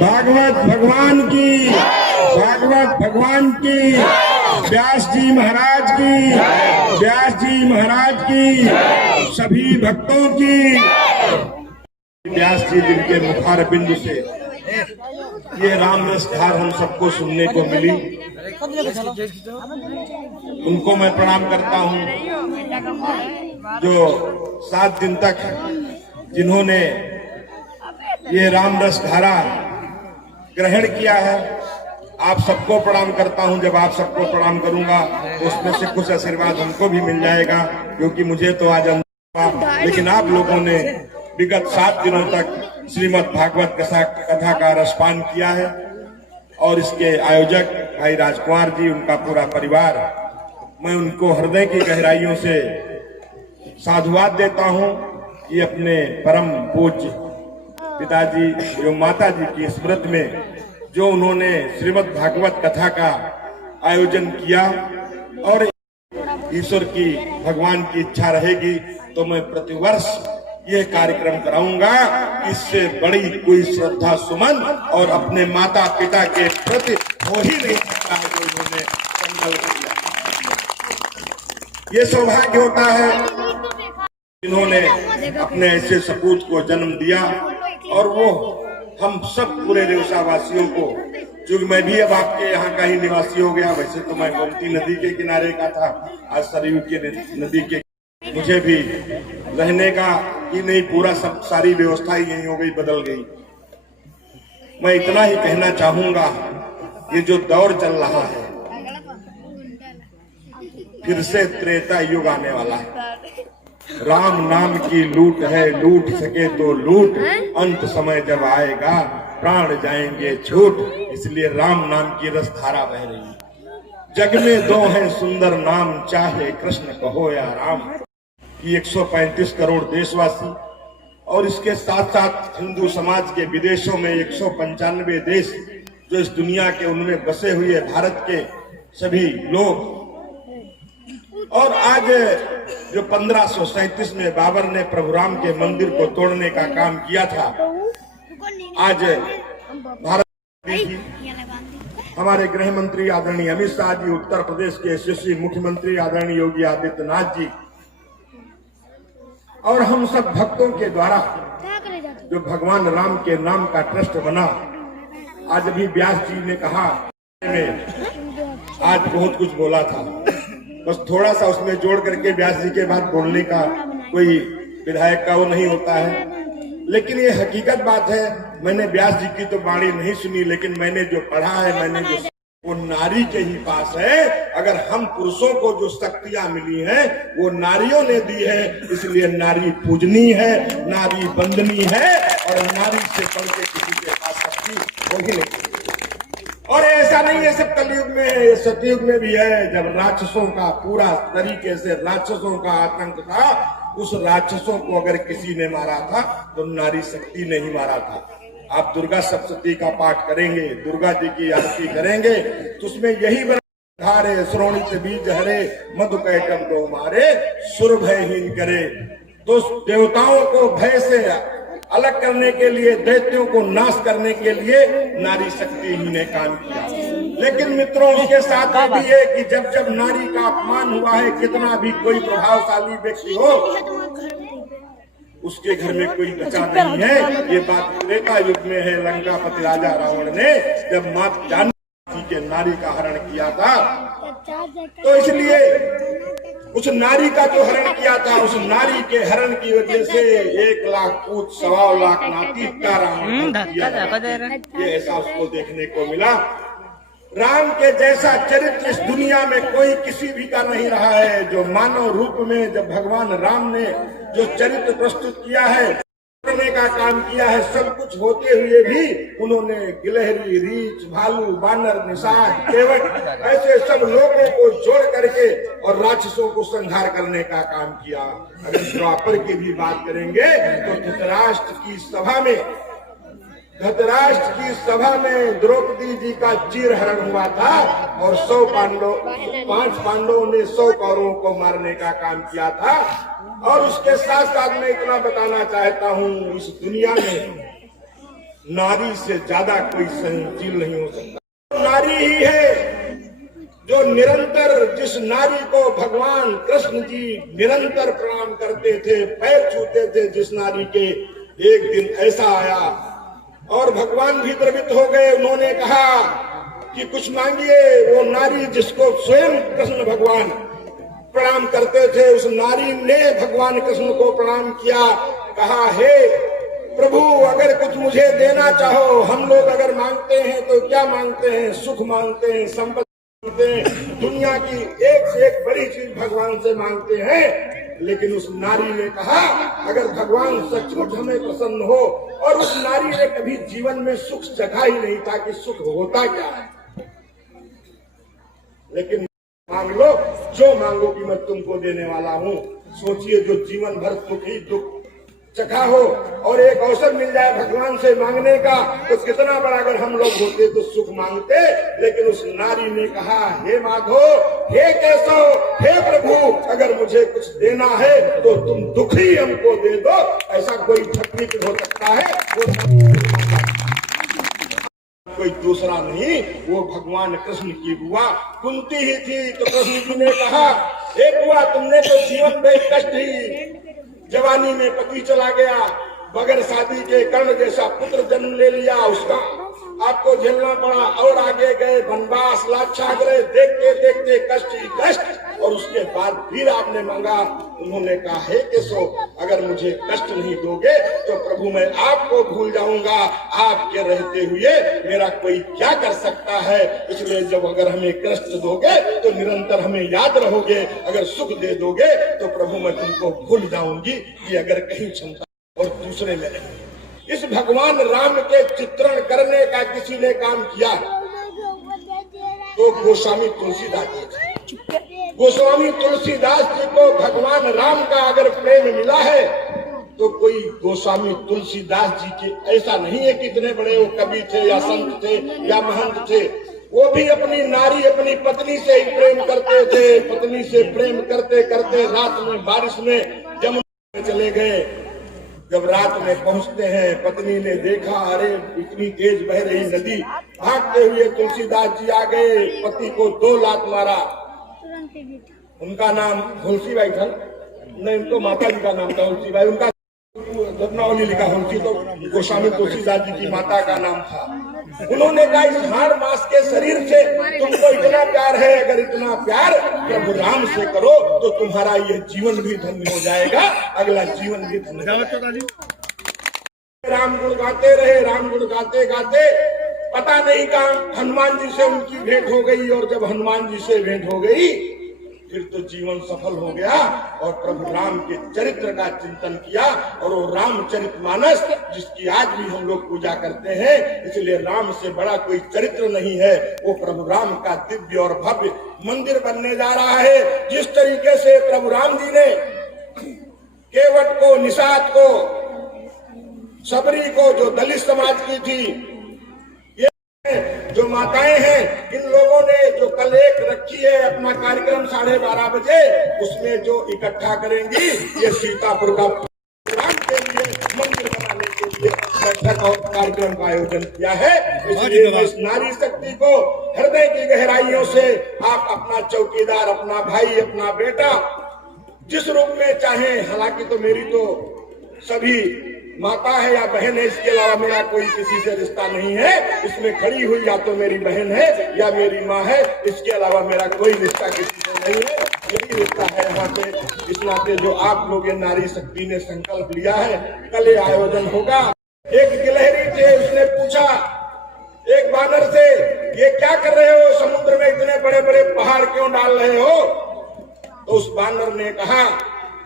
भागवत भगवान की, भागवत भगवान की, व्यास जी महाराज की, व्यास जी महाराज की, सभी भक्तों की। व्यास जी जिनके मुखार बिंदु से ये राम रस धार हम सबको सुनने को मिली, उनको मैं प्रणाम करता हूँ। जो 7 दिन तक जिन्होंने ये राम रस धारा ग्रहण किया है, आप सबको प्रणाम करता हूं। जब आप सबको प्रणाम करूंगा तो उसमें से कुछ आशीर्वाद हमको भी मिल जाएगा, क्योंकि मुझे तो आज लेकिन आप लोगों ने विगत 7 दिनों तक श्रीमद् भागवत कथा का रसपान किया है। और इसके आयोजक भाई राजकुमार जी, उनका पूरा परिवार, मैं उनको हृदय की गहराइयों से साधुवाद देता हूं कि अपने परम पूज्य पिताजी एवं माताजी की स्मृति में जो उन्होंने श्रीमद् भागवत कथा का आयोजन किया, और ईश्वर की, भगवान की इच्छा रहेगी तो मैं प्रतिवर्ष यह कार्यक्रम कराऊंगा। इससे बड़ी कोई श्रद्धा सुमन और अपने माता पिता के प्रति हो ही नहीं सकता है जो उन्होंने संकल्प किया। ये सौभाग्य होता है जिन्होंने अपने ऐसे सपूत को जन्म दिया, और वो हम सब पूरे रेवसा वासियों को, क्योंकि मैं भी अब आपके यहाँ का ही निवासी हो गया। वैसे तो मैं गोमती नदी के किनारे का था, आज सरयू के नदी के, मुझे भी रहने का ही नहीं, पूरा सब सारी व्यवस्था ही यही हो गई, बदल गई। मैं इतना ही कहना चाहूंगा, ये जो दौर चल रहा है, फिर से त्रेता युग आने वाला है। राम नाम की लूट है, लूट सके तो लूट, अंत समय जब आएगा प्राण जाएंगे छूट। इसलिए राम नाम की रस धारा बह रही है। जग में 2 हैं सुंदर नाम, चाहे कृष्ण कहो या राम। कि 135 करोड़ देशवासी और इसके साथ साथ हिंदू समाज के विदेशों में 195 देश जो इस दुनिया के, उनमें बसे हुए भारत के सभी लोग। और आज जो 1537 में बाबर ने प्रभु राम के मंदिर को तोड़ने का काम किया था, आज भारत हमारे गृह मंत्री आदरणीय अमित शाह जी, उत्तर प्रदेश के यशस्वी मुख्यमंत्री आदरणीय योगी आदित्यनाथ जी, और हम सब भक्तों के द्वारा जो भगवान राम के नाम का ट्रस्ट बना। आज अभी व्यास जी ने कहा, आज बहुत कुछ बोला था, बस थोड़ा सा उसमें जोड़ करके व्यास जी के बाद बोलने का कोई विधायक का वो नहीं होता है। लेकिन ये हकीकत बात है, मैंने व्यास जी की तो वाणी नहीं सुनी, लेकिन मैंने जो पढ़ा है, मैंने जो, वो नारी के ही पास है। अगर हम पुरुषों को जो शक्तियां मिली हैं वो नारियों ने दी है, इसलिए नारी पूजनीय है, नारी वंदनीय है, और नारी से बढ़ के किसी के पास शक्ति हो ही नहीं। और ऐसा नहीं है सब कलयुग में है, सतयुग में भी है। जब राक्षसों का पूरा तरीके से राक्षसों का आतंक था, उस राक्षसों को अगर किसी ने मारा था तो नारी शक्ति ने ही मारा था। आप दुर्गा सप्तशती का पाठ करेंगे, दुर्गा जी की आरती करेंगे, तो उसमें यही धारे श्रोणित बीज हरे, मधु कैटभ दो मारे, सुर भयहीन करे। तो देवताओं को भय से अलग करने के लिए, दैत्यों को नाश करने के लिए नारी शक्ति ही ने काम किया। लेकिन मित्रों, उसके साथ भी है कि जब जब नारी का अपमान हुआ है, कितना भी कोई प्रभावशाली व्यक्ति हो, उसके घर में कोई बचा नहीं है। ये बात त्रेता युग में है। लंकापति राजा रावण ने जब माता जानकी के नारी का हरण किया था, तो इसलिए उस नारी का जो हरण किया था, उस नारी के हरण की वजह से 1 लाख पूत 1.25 लाख नाती का रावण किया। ये ऐसा उसको देखने को मिला। राम के जैसा चरित्र इस दुनिया में कोई किसी भी का नहीं रहा है। जो मानव रूप में जब भगवान राम ने जो चरित्र प्रस्तुत किया है, करने का काम किया है, सब कुछ होते हुए भी उन्होंने गिलहरी, रीछ, भालू, बानर, निषाद, केवट, ऐसे सब लोगों को जोड़ करके और राक्षसों को संहार करने का काम किया। अगर द्वापर की भी बात करेंगे तो धृतराष्ट्र की सभा में द्रौपदी जी का चीर हरण हुआ था, और 5 पांडवों ने 100 कौरवों को मारने का काम किया था। और उसके साथ साथ मैं इतना बताना चाहता हूँ, इस दुनिया में नारी से ज्यादा कोई सहनशील नहीं हो सकता। नारी ही है जो निरंतर, जिस नारी को भगवान कृष्ण जी निरंतर प्रणाम करते थे, पैर छूते थे, जिस नारी के एक दिन ऐसा आया और भगवान भी द्रवित हो गए। उन्होंने कहा कि कुछ मांगिए। वो नारी जिसको स्वयं कृष्ण भगवान प्रणाम करते थे, उस नारी ने भगवान कृष्ण को प्रणाम किया, कहा हे प्रभु अगर कुछ मुझे देना चाहो, हम लोग अगर मांगते हैं तो क्या मांगते हैं? सुख मांगते हैं, संपत्ति मांगते हैं, दुनिया की एक से एक बड़ी चीज भगवान से मांगते हैं। लेकिन उस नारी ने कहा अगर भगवान सचमुच हमें प्रसन्न हो, और उस नारी ने कभी जीवन में सुख चखा ही नहीं था कि सुख होता क्या है, लेकिन मांग लो, जो मांगोगी मैं तुमको देने वाला हूँ। सोचिए जो जीवन भर सुख ही दुख चखा हो और एक अवसर मिल जाए भगवान से मांगने का, तो कितना बड़ा अगर हम लोग होते तो सुख मांगते। लेकिन उस नारी ने कहा हे माधो, हे केशव, हे प्रभु अगर मुझे कुछ देना है तो तुम दुख ही हमको दे दो। ऐसा कोई भक्ति हो सकता है? वो कोई दूसरा नहीं, वो भगवान कृष्ण की बुआ कुंती ही थी। तो कृष्ण जी ने कहा हे बुआ तुमने तो जीवन में कष्ट ही, जवानी में पति चला गया, बगैर शादी के कर्ण जैसा पुत्र जन्म ले लिया, उसका आपको झेलना पड़ा, और आगे गए वनवास, लाक्षागृह, देखते देखते कष्ट ही कष्ट, और उसके बाद फिर आपने मांगा। उन्होंने कहा हे केशव अगर मुझे कष्ट नहीं दोगे तो प्रभु मैं आपको भूल जाऊंगा, आपके रहते हुए मेरा कोई क्या कर सकता है। इसलिए जब अगर हमें कष्ट दोगे तो निरंतर हमें याद रहोगे, अगर सुख दे दोगे तो प्रभु मैं तुमको भूल जाऊंगी। ये अगर कहीं क्षमता और दूसरे में नहीं। इस भगवान राम के चित्रण करने का किसी ने काम किया तो गोस्वामी तुलसीदास जी। गोस्वामी तुलसीदास जी को भगवान राम का अगर प्रेम मिला है तो कोई गोस्वामी तुलसीदास जी के ऐसा नहीं है कि इतने बड़े वो कवि थे या संत थे या महंत थे। वो भी अपनी नारी, अपनी पत्नी से ही प्रेम करते थे। पत्नी से प्रेम करते करते रात में बारिश में जमुना में चले गए। जब रात में पहुंचते हैं, पत्नी ने देखा अरे इतनी तेज बह रही नदी, भागते हुए तुलसीदास जी आ गए, पति को 2 लात मारा। उनका नाम तुलसीबाई था, नहीं उनको माता जी का नाम था तुलसीबाई, उनका रत्नावली लिखा हुलसी तो गोस्वामी तुलसीदास जी की माता का नाम था। उन्होंने कहा इस हाड़ मास के शरीर से तुमको इतना प्यार है, अगर इतना प्यार प्रभु राम से करो तो तुम्हारा ये जीवन भी धन्य हो जाएगा, अगला जीवन भी धन्य हो जाएगा। राम गुण गाते रहे, राम गुण गाते गाते पता नहीं कहाँ हनुमान जी से उनकी भेंट हो गई, और जब हनुमान जी से भेंट हो गई फिर तो जीवन सफल हो गया और प्रभु राम के चरित्र का चिंतन किया। और वो रामचरितमानस जिसकी आज भी हम लोग पूजा करते हैं, इसलिए राम से बड़ा कोई चरित्र नहीं है। वो प्रभु राम का दिव्य और भव्य मंदिर बनने जा रहा है। जिस तरीके से प्रभु राम जी ने केवट को, निषाद को, सबरी को जो दलित समाज की थी, जो माताएं हैं, इन लोगों ने जो कल एक रखी है अपना कार्यक्रम 12:30 बजे, उसमें जो इकट्ठा करेंगी ये सीतापुर का राम के लिए मंदिर बनाने के लिए बैठक और कार्यक्रम का आयोजन किया है। इसलिए मैं इस नारी शक्ति को हृदय की गहराइयों से आप अपना चौकीदार, अपना भाई, अपना बेटा जिस रूप में चाहे, हालांकि तो मेरी तो सभी माता है या बहन है, इसके अलावा मेरा कोई किसी से रिश्ता नहीं है। इसमें खड़ी हुई या तो मेरी बहन है या मेरी माँ है, इसके अलावा मेरा कोई रिश्ता किसी से नहीं है। यही रिश्ता है यहाँ से। इस नाते जो आप लोग ये नारी शक्ति ने संकल्प लिया है, कल ये आयोजन होगा। एक गिलहरी थे, उसने पूछा एक बानर से ये क्या कर रहे हो, समुद्र में इतने बड़े बड़े पहाड़ क्यों डाल रहे हो? तो उस बानर ने कहा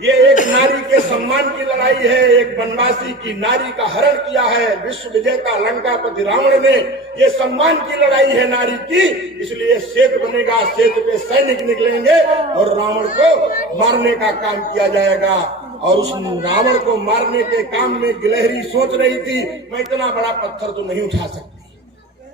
ये एक नारी के सम्मान की लड़ाई है। एक वनवासी की नारी का हरण किया है विश्व विजेता लंकापति रावण ने। ये सम्मान की लड़ाई है नारी की, इसलिए सेतु बनेगा, सेतु पे सैनिक निकलेंगे और रावण को मारने का काम किया जाएगा। और उस रावण को मारने के काम में गिलहरी सोच रही थी मैं इतना बड़ा पत्थर तो नहीं उठा सकती,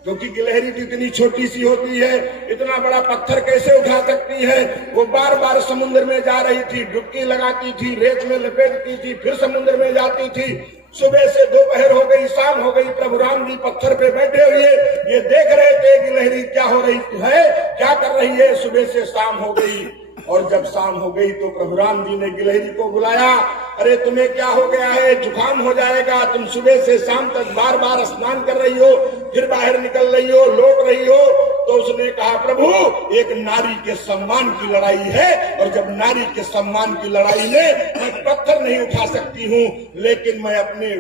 क्योंकि गिलहरी तो इतनी छोटी सी होती है, इतना बड़ा पत्थर कैसे उठा सकती है। वो बार बार समुद्र में जा रही थी, डुबकी लगाती थी, रेत में लपेटती थी, फिर समुद्र में जाती थी। सुबह से दोपहर हो गई, शाम हो गई, प्रभु राम जी पत्थर पे बैठे हुए ये देख रहे थे कि गिलहरी क्या हो रही है, क्या कर रही है। सुबह से शाम हो गई और जब शाम हो गई तो प्रभु राम जी ने गिलहरी को बुलाया। अरे तुम्हें क्या हो गया है, जुकाम हो जाएगा, तुम सुबह से शाम तक बार बार स्नान कर रही हो, फिर बाहर निकल रही हो, लौट रही हो। तो उसने कहा प्रभु एक नारी के सम्मान की लड़ाई है और जब नारी के सम्मान की लड़ाई में मैं पत्थर नहीं उठा सकती हूँ, लेकिन मैं अपने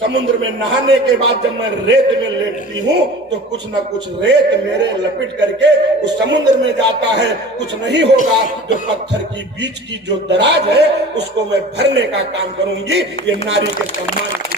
समुद्र में नहाने के बाद जब मैं रेत में लेटती हूँ तो कुछ न कुछ रेत मेरे लपेट करके उस समुद्र में जाता है। कुछ नहीं होगा, जो पत्थर की बीच की जो दराज है उसको मैं भरने का काम करूंगी। ये नारी के सम्मान की